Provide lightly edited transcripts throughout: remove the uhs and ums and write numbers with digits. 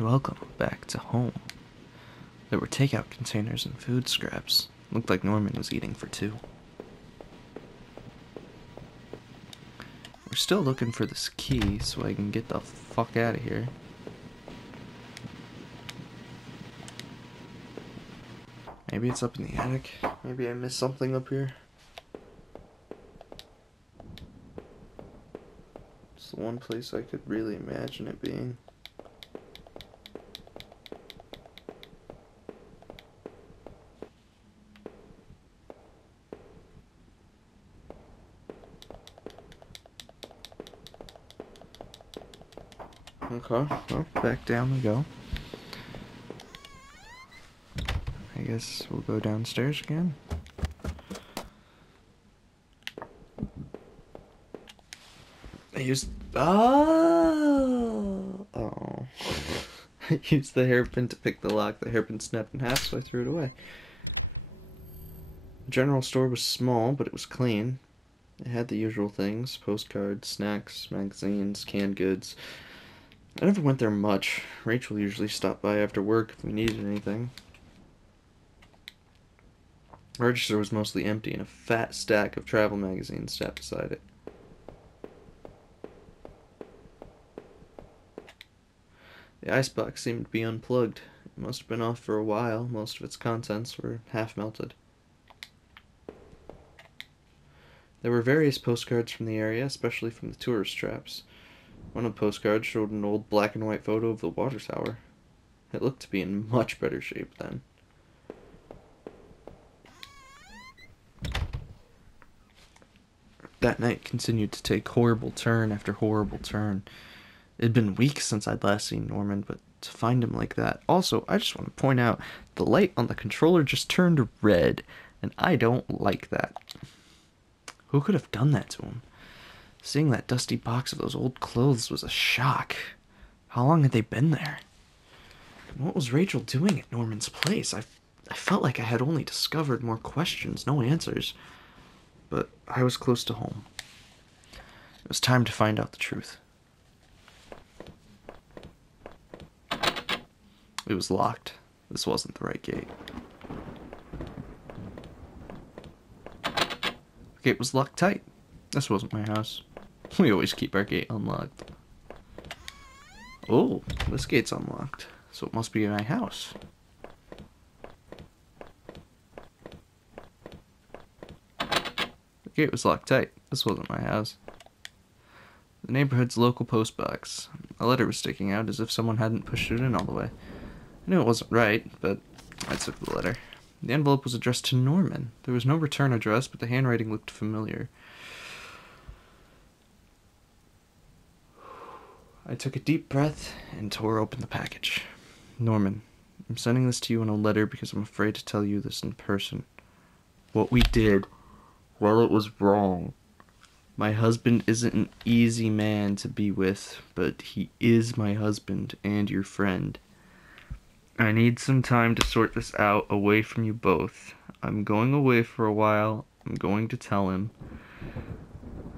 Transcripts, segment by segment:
and welcome back to home. There were takeout containers and food scraps. Looked like Norman was eating for two. We're still looking for this key so I can get the fuck out of here. Maybe it's up in the attic. Maybe I missed something up here. It's the one place I could really imagine it being. Okay, well, back down we go. I guess we'll go downstairs again. I used... Oh! I used the hairpin to pick the lock. The hairpin snapped in half, so I threw it away. The general store was small, but it was clean. It had the usual things: postcards, snacks, magazines, canned goods. I never went there much. Rachel usually stopped by after work if we needed anything. The register was mostly empty, and a fat stack of travel magazines sat beside it. The icebox seemed to be unplugged. It must have been off for a while. Most of its contents were half melted. There were various postcards from the area, especially from the tourist traps. One of the postcards showed an old black and white photo of the water tower. It looked to be in much better shape then. That night continued to take horrible turn after horrible turn. It had been weeks since I'd last seen Norman, but to find him like that... Also, I just want to point out, the light on the controller just turned red, and I don't like that. Who could have done that to him? Seeing that dusty box of those old clothes was a shock. How long had they been there? And what was Rachel doing at Norman's place? I felt like I had only discovered more questions, no answers. But I was close to home. It was time to find out the truth. It was locked. This wasn't the right gate. The gate was locked tight. This wasn't my house. We always keep our gate unlocked. Oh, this gate's unlocked, so it must be my house. The gate was locked tight. This wasn't my house. The neighborhood's local post box. A letter was sticking out as if someone hadn't pushed it in all the way. I knew it wasn't right, but I took the letter. The envelope was addressed to Norman. There was no return address, but the handwriting looked familiar. I took a deep breath and tore open the package. Norman, I'm sending this to you in a letter because I'm afraid to tell you this in person. What we did, well, it was wrong. My husband isn't an easy man to be with, but he is my husband and your friend. I need some time to sort this out away from you both. I'm going away for a while. I'm going to tell him,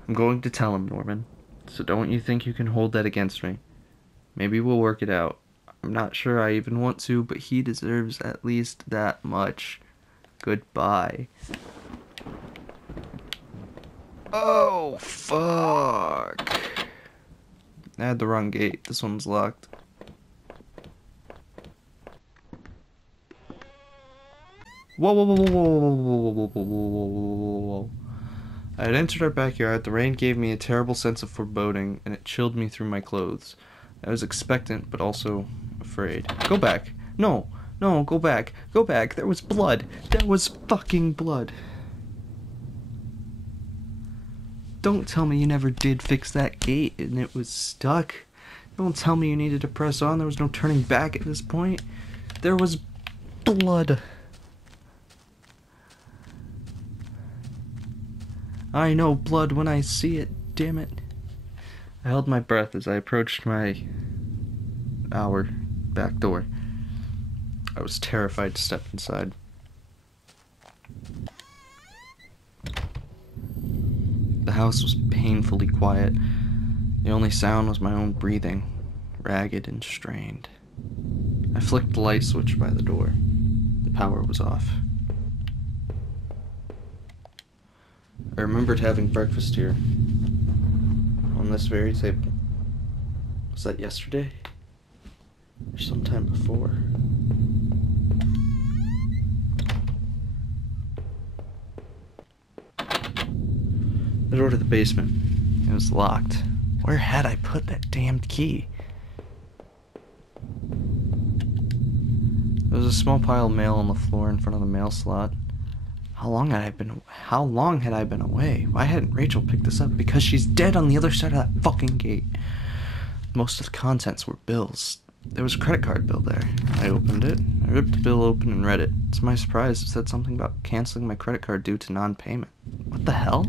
Norman. So don't you think you can hold that against me. Maybe we'll work it out. I'm not sure I even want to, but he deserves at least that much. Goodbye. Oh, fuck. I had the wrong gate. This one's locked. Whoa, whoa, whoa, whoa, whoa, whoa, whoa, whoa, whoa, whoa, whoa. I had entered our backyard. The rain gave me a terrible sense of foreboding, and it chilled me through my clothes. I was expectant, but also afraid. Go back. No, no, go back. Go back. There was blood. There was fucking blood. Don't tell me you never did fix that gate and it was stuck. Don't tell me you needed to press on. There was no turning back at this point. There was blood. I know blood when I see it, damn it. I held my breath as I approached our back door. I was terrified to step inside. The house was painfully quiet. The only sound was my own breathing, ragged and strained. I flicked the light switch by the door. The power was off. I remembered having breakfast here, on this very table. Was that yesterday? Or sometime before? The door to the basement. It was locked. Where had I put that damned key? There was a small pile of mail on the floor in front of the mail slot. How long had I been away? Why hadn't Rachel picked this up? Because she's dead on the other side of that fucking gate. Most of the contents were bills. There was a credit card bill there. I opened it. I ripped the bill open and read it. To my surprise, it said something about canceling my credit card due to non-payment. What the hell?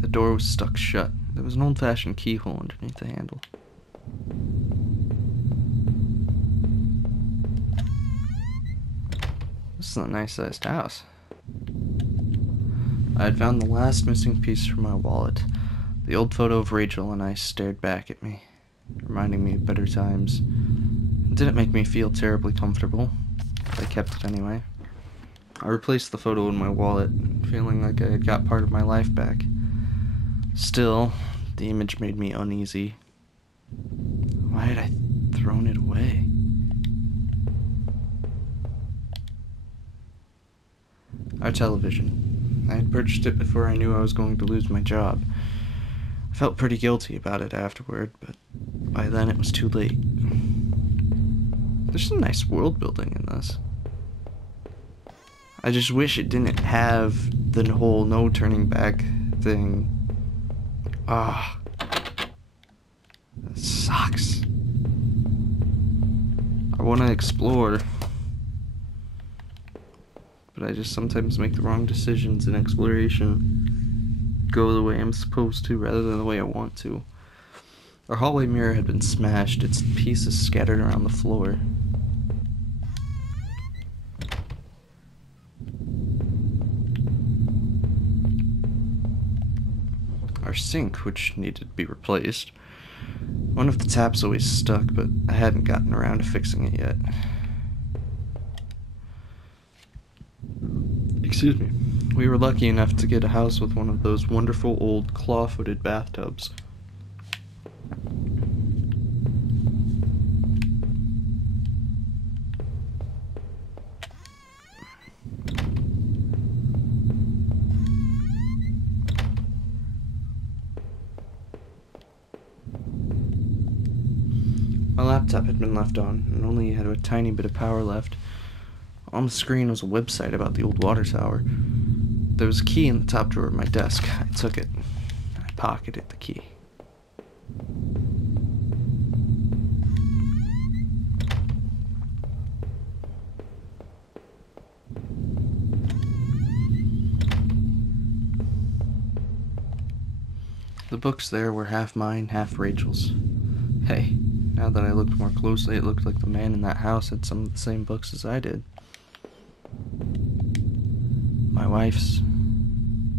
The door was stuck shut. There was an old-fashioned keyhole underneath the handle. This is a nice-sized house. I had found the last missing piece from my wallet. The old photo of Rachel and I stared back at me, reminding me of better times. It didn't make me feel terribly comfortable, but I kept it anyway. I replaced the photo in my wallet, feeling like I had got part of my life back. Still, the image made me uneasy. Why had I thrown it away? Our television. I had purchased it before I knew I was going to lose my job. I felt pretty guilty about it afterward, but by then it was too late. There's some nice world building in this. I just wish it didn't have the whole no turning back thing. Ah, that sucks. I want to explore, but I just sometimes make the wrong decisions in exploration. Go the way I'm supposed to rather than the way I want to. Our hallway mirror had been smashed, its pieces scattered around the floor. Our sink, which needed to be replaced. One of the taps always stuck, but I hadn't gotten around to fixing it yet. Excuse me. We were lucky enough to get a house with one of those wonderful old claw-footed bathtubs. My laptop had been left on, and only had a tiny bit of power left. On the screen was a website about the old water tower. There was a key in the top drawer of my desk. I took it. I pocketed the key. The books there were half mine, half Rachel's. Hey, now that I looked more closely, it looked like the man in that house had some of the same books as I did. My wife's,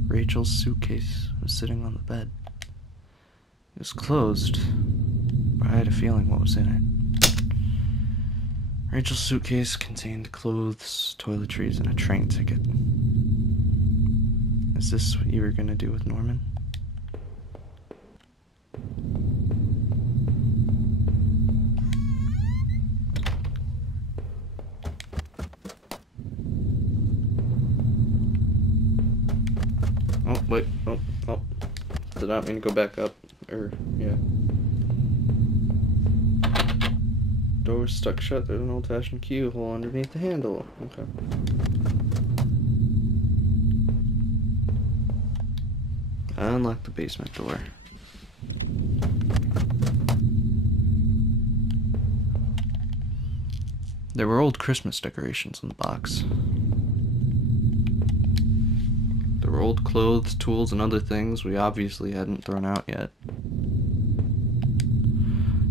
Rachel's suitcase was sitting on the bed. It was closed, but I had a feeling what was in it. Rachel's suitcase contained clothes, toiletries, and a train ticket. Is this what you were gonna do with Norman? Oh, wait, oh, did not mean to go back up, yeah. Door stuck shut, there's an old-fashioned keyhole underneath the handle, okay. I unlocked the basement door. There were old Christmas decorations in the box. There were old clothes, tools, and other things we obviously hadn't thrown out yet.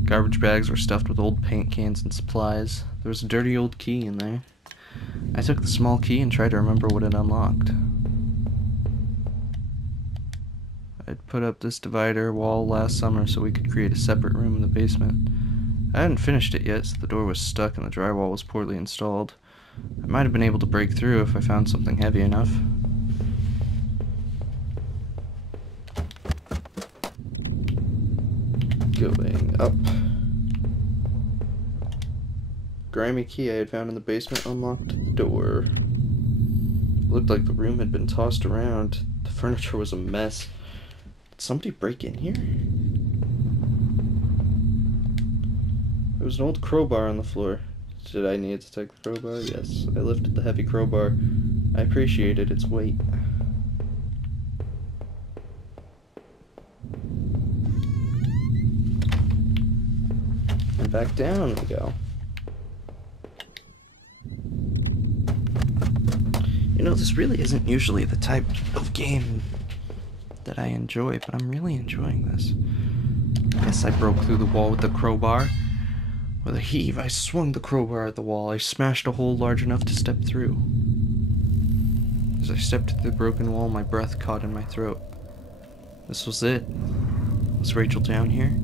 Garbage bags were stuffed with old paint cans and supplies. There was a dirty old key in there. I took the small key and tried to remember what it unlocked. I'd put up this divider wall last summer so we could create a separate room in the basement. I hadn't finished it yet, so the door was stuck and the drywall was poorly installed. I might have been able to break through if I found something heavy enough. Going up. Grimy key I had found in the basement unlocked the door. It looked like the room had been tossed around. The furniture was a mess. Did somebody break in here? There was an old crowbar on the floor. Did I need to take the crowbar? Yes. I lifted the heavy crowbar. I appreciated its weight. And back down we go. You know, this really isn't usually the type of game that I enjoy, but I'm really enjoying this. I guess I broke through the wall with the crowbar. With a heave, I swung the crowbar at the wall. I smashed a hole large enough to step through. As I stepped through the broken wall, my breath caught in my throat. This was it. Was Rachel down here?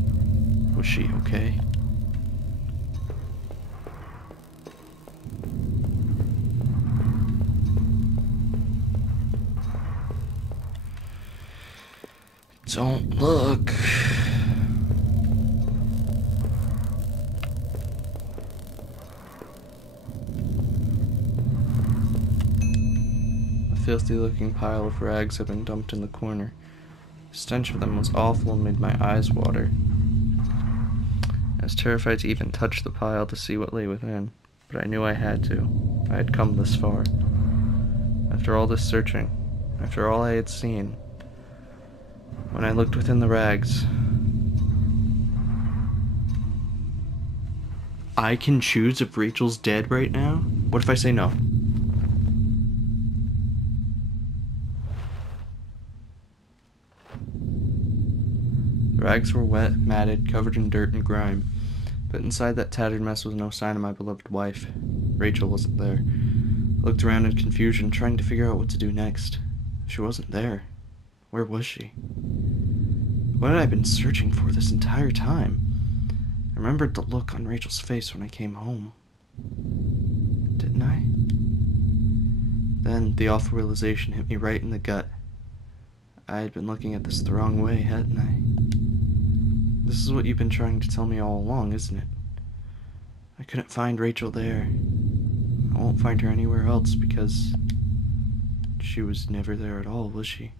Was she okay? Don't look. A filthy-looking pile of rags had been dumped in the corner. The stench of them was awful and made my eyes water. I was terrified to even touch the pile to see what lay within, but I knew I had to. I had come this far. After all this searching, after all I had seen, when I looked within the rags, I can choose if Rachel's dead right now? What if I say no? The rags were wet, matted, covered in dirt and grime, but inside that tattered mess was no sign of my beloved wife. Rachel wasn't there. I looked around in confusion, trying to figure out what to do next. She wasn't there. Where was she? What had I been searching for this entire time? I remembered the look on Rachel's face when I came home. Didn't I? Then the awful realization hit me right in the gut. I had been looking at this the wrong way, hadn't I? This is what you've been trying to tell me all along, isn't it? I couldn't find Rachel there. I won't find her anywhere else because she was never there at all, was she?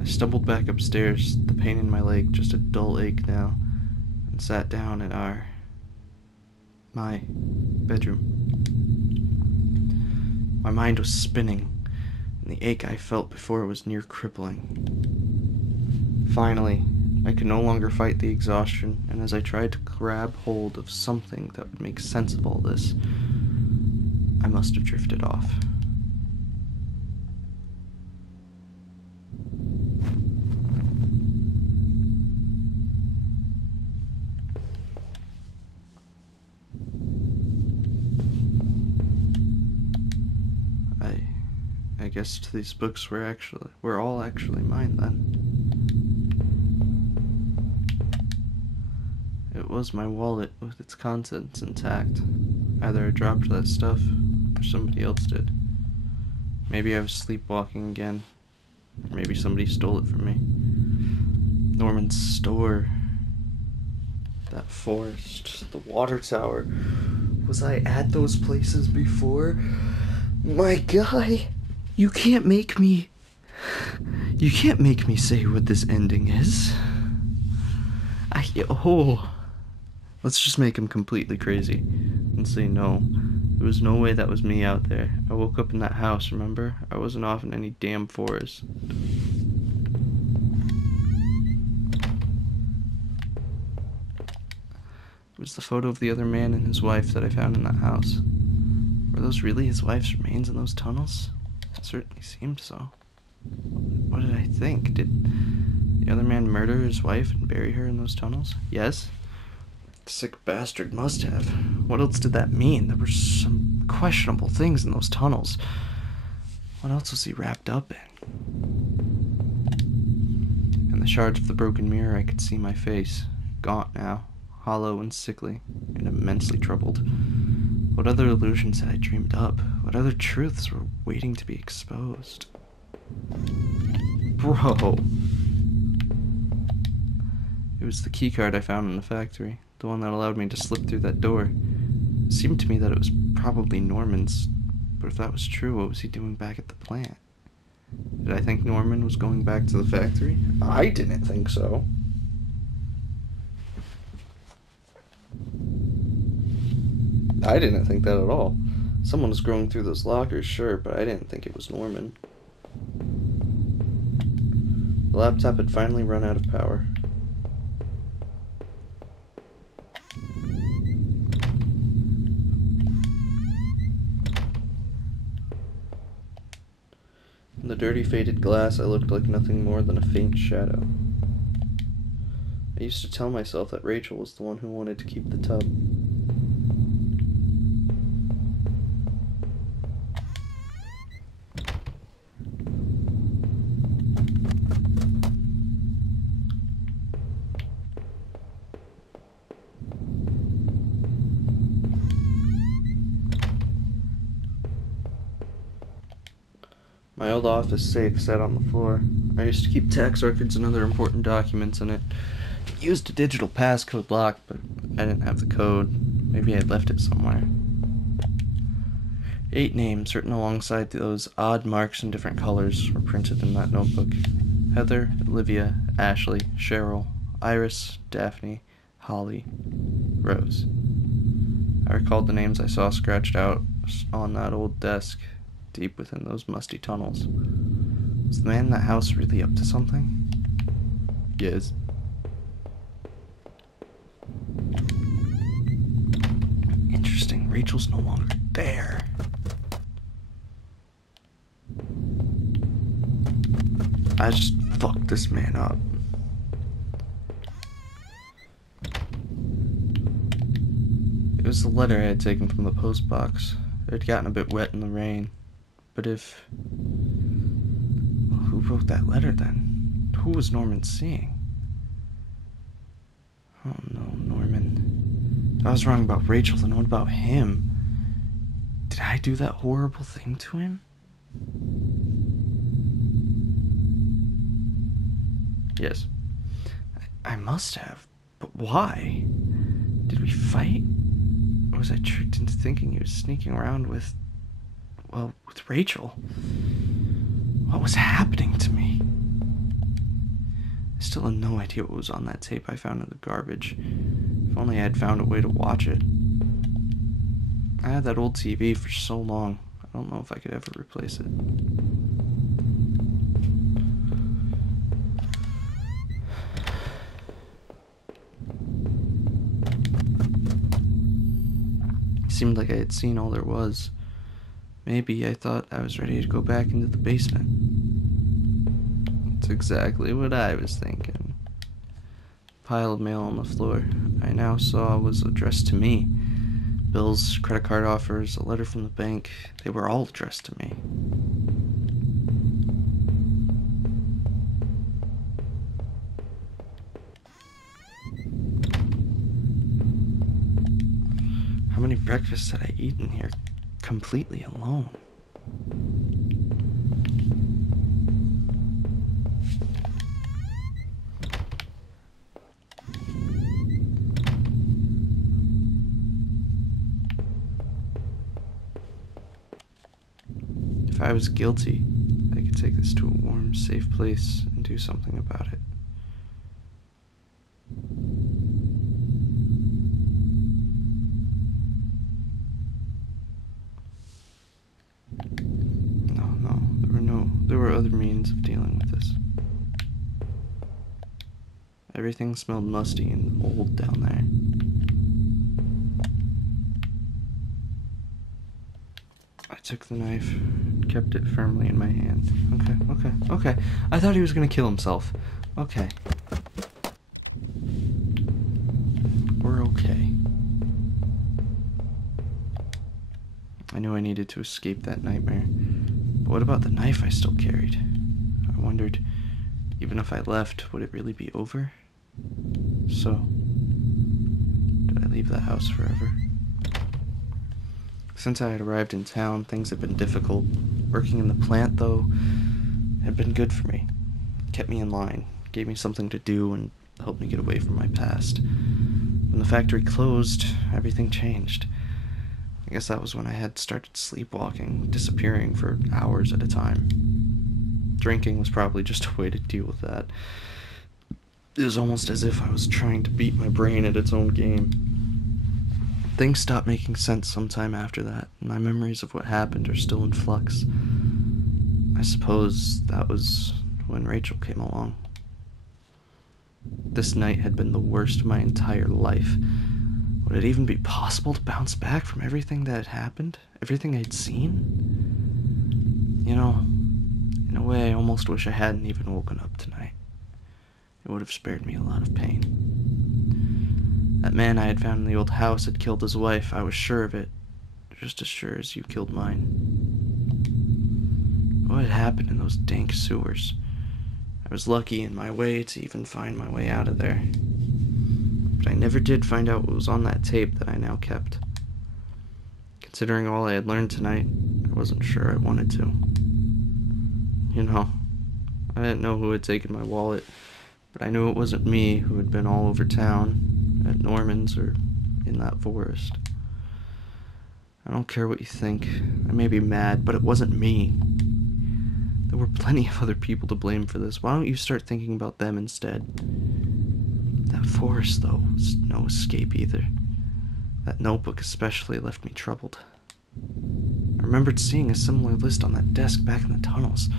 I stumbled back upstairs, the pain in my leg just a dull ache now, and sat down in my bedroom. My mind was spinning, and the ache I felt before was near crippling. Finally, I could no longer fight the exhaustion, and as I tried to grab hold of something that would make sense of all this, I must have drifted off. I guess these books were all actually mine then. It was my wallet with its contents intact. Either I dropped that stuff, or somebody else did. Maybe I was sleepwalking again, or maybe somebody stole it from me. Norman's store, that forest, the water tower. Was I at those places before? My guy! You can't make me say what this ending is. Let's just make him completely crazy and say no. There was no way that was me out there. I woke up in that house, remember? I wasn't off in any damn forest. It was the photo of the other man and his wife that I found in that house. Were those really his wife's remains in those tunnels? It certainly seemed so. What did I think? Did the other man murder his wife and bury her in those tunnels? Yes? The sick bastard must have. What else did that mean? There were some questionable things in those tunnels. What else was he wrapped up in? the shards of the broken mirror, I could see my face, gaunt now, hollow and sickly, and immensely troubled. What other illusions had I dreamed up? What other truths were waiting to be exposed? Bro! It was the keycard I found in the factory, the one that allowed me to slip through that door. It seemed to me that it was probably Norman's, but if that was true, what was he doing back at the plant? Did I think Norman was going back to the factory? I didn't think so. I didn't think that at all. Someone was going through those lockers, sure, but I didn't think it was Norman. The laptop had finally run out of power. In the dirty, faded glass, I looked like nothing more than a faint shadow. I used to tell myself that Rachel was the one who wanted to keep the tub. My old office safe sat on the floor. I used to keep tax records and other important documents in it. It used a digital passcode lock, but I didn't have the code. Maybe I'd left it somewhere. 8 names written alongside those odd marks in different colors were printed in that notebook. Heather, Olivia, Ashley, Cheryl, Iris, Daphne, Holly, Rose. I recalled the names I saw scratched out on that old desk, deep within those musty tunnels. Was the man in that house really up to something? Yes. Interesting. Rachel's no longer there. I just fucked this man up. It was the letter I had taken from the post box. It had gotten a bit wet in the rain. But if... Well, who wrote that letter then? Who was Norman seeing? Oh no, Norman. If I was wrong about Rachel, then what about him? Did I do that horrible thing to him? Yes. I must have. But why? Did we fight? Or was I tricked into thinking he was sneaking around with Rachel? What was happening to me? I still had no idea what was on that tape I found in the garbage. If only I had found a way to watch it. I had that old TV for so long. I don't know if I could ever replace it. It seemed like I had seen all there was. Maybe I thought I was ready to go back into the basement. That's exactly what I was thinking. A pile of mail on the floor I now saw was addressed to me. Bills, credit card offers, a letter from the bank, they were all addressed to me. How many breakfasts had I eaten here? Completely alone. If I was guilty, I could take this to a warm, safe place and do something about it. There were other means of dealing with this. Everything smelled musty and old down there. I took the knife, kept it firmly in my hand. Okay. I thought he was gonna kill himself. Okay. We're okay. I knew I needed to escape that nightmare. But what about the knife I still carried? I wondered, Even if I left, would it really be over? So, did I leave the house forever? Since I had arrived in town, things had been difficult. Working in the plant, though, had been good for me. Kept me in line, gave me something to do, and helped me get away from my past. When the factory closed, everything changed. I guess that was when I had started sleepwalking, disappearing for hours at a time. Drinking was probably just a way to deal with that. It was almost as if I was trying to beat my brain at its own game. Things stopped making sense sometime after that, and my memories of what happened are still in flux. I suppose that was when Rachel came along. This night had been the worst of my entire life. Would it even be possible to bounce back from everything that had happened? Everything I'd seen? You know, in a way, I almost wish I hadn't even woken up tonight. It would have spared me a lot of pain. That man I had found in the old house had killed his wife. I was sure of it. Just as sure as you killed mine. What had happened in those dank sewers? I was lucky in my way to even find my way out of there. But I never did find out what was on that tape that I now kept. Considering all I had learned tonight, I wasn't sure I wanted to. You know, I didn't know who had taken my wallet, but I knew it wasn't me who had been all over town, at Norman's, or in that forest. I don't care what you think. I may be mad, but it wasn't me. There were plenty of other people to blame for this. Why don't you start thinking about them instead? That forest, though, was no escape either. That notebook especially left me troubled. I remembered seeing a similar list on that desk back in the tunnels.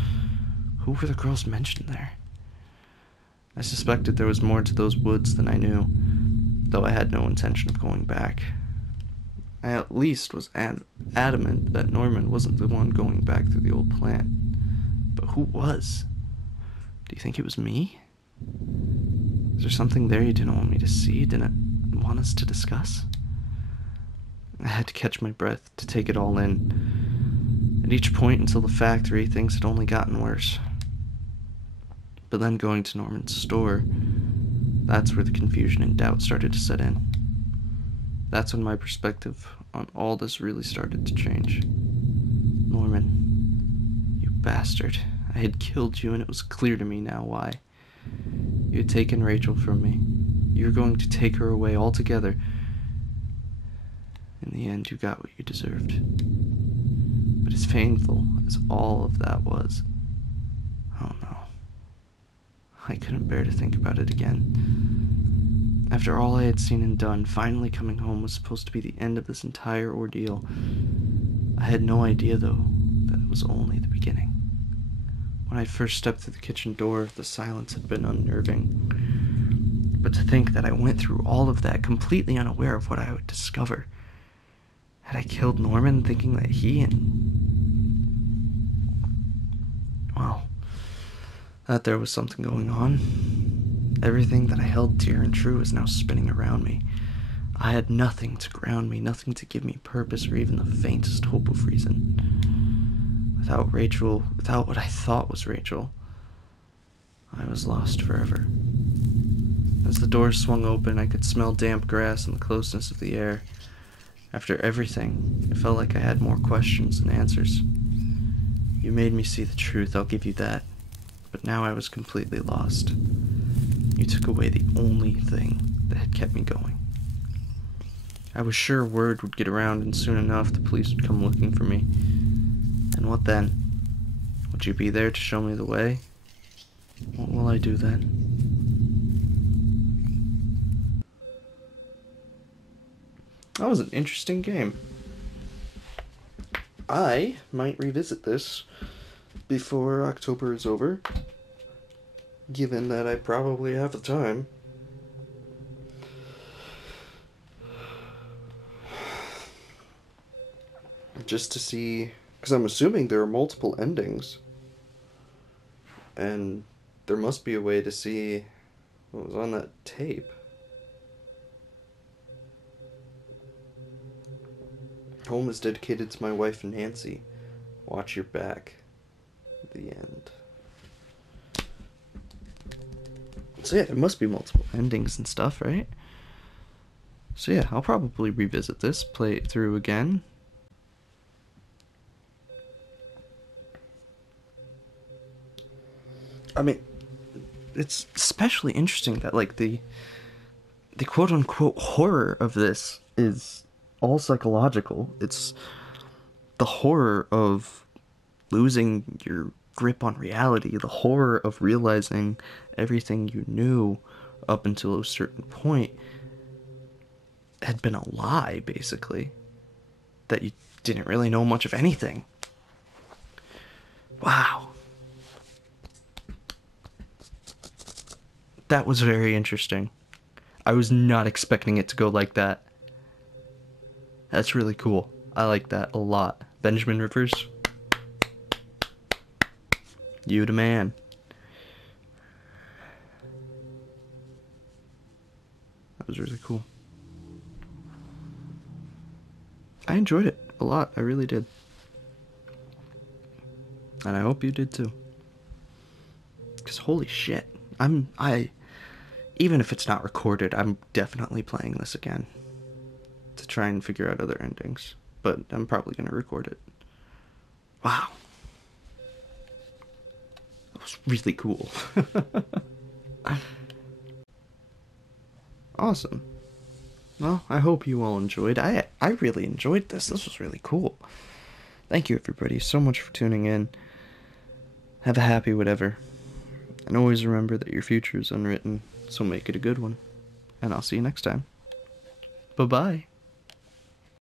Who were the girls mentioned there? I suspected there was more to those woods than I knew, though I had no intention of going back. I at least was adamant that Norman wasn't the one going back through the old plant. But who was? Do you think it was me? Is there something there you didn't want me to see, didn't want us to discuss? I had to catch my breath to take it all in. At each point until the factory, things had only gotten worse. But then going to Norman's store, that's where the confusion and doubt started to set in. That's when my perspective on all this really started to change. Norman, you bastard. I had killed you, and it was clear to me now why. You had taken Rachel from me. You were going to take her away altogether. In the end, you got what you deserved. But as painful as all of that was, oh no, I couldn't bear to think about it again. After all I had seen and done, finally coming home was supposed to be the end of this entire ordeal. I had no idea, though, that it was only the beginning. When I first stepped through the kitchen door, the silence had been unnerving. But to think that I went through all of that completely unaware of what I would discover. Had I killed Norman thinking that he and... well, that there was something going on. Everything that I held dear and true is now spinning around me. I had nothing to ground me, nothing to give me purpose or even the faintest hope of reason. Without Rachel, without what I thought was Rachel, I was lost forever. As the door swung open, I could smell damp grass and the closeness of the air. After everything, it felt like I had more questions than answers. You made me see the truth, I'll give you that. But now I was completely lost. You took away the only thing that had kept me going. I was sure word would get around, and soon enough the police would come looking for me. And what then? Would you be there to show me the way? What will I do then? That was an interesting game. I might revisit this before October is over, given that I probably have the time. Just to see, because I'm assuming there are multiple endings, and there must be a way to see what was on that tape. Home is dedicated to my wife Nancy. Watch your back. The end. So yeah, there must be multiple endings and stuff, right? So yeah, I'll probably revisit this, play it through again. I mean, it's especially interesting that like the quote unquote horror of this is all psychological. It's the horror of losing your grip on reality, the horror of realizing everything you knew up until a certain point had been a lie, basically. That you didn't really know much of anything. Wow. That was very interesting. I was not expecting it to go like that. That's really cool. I like that a lot. Benjamin Rivers, you the man. That was really cool. I enjoyed it a lot. I really did. And I hope you did too. Because holy shit. Even if it's not recorded, I'm definitely playing this again. To try and figure out other endings. But I'm probably going to record it. Wow. That was really cool. Awesome. Well, I hope you all enjoyed. I really enjoyed this. This was really cool. Thank you, everybody, so much for tuning in. Have a happy whatever. And always remember that your future is unwritten, so make it a good one. And I'll see you next time. Bye-bye.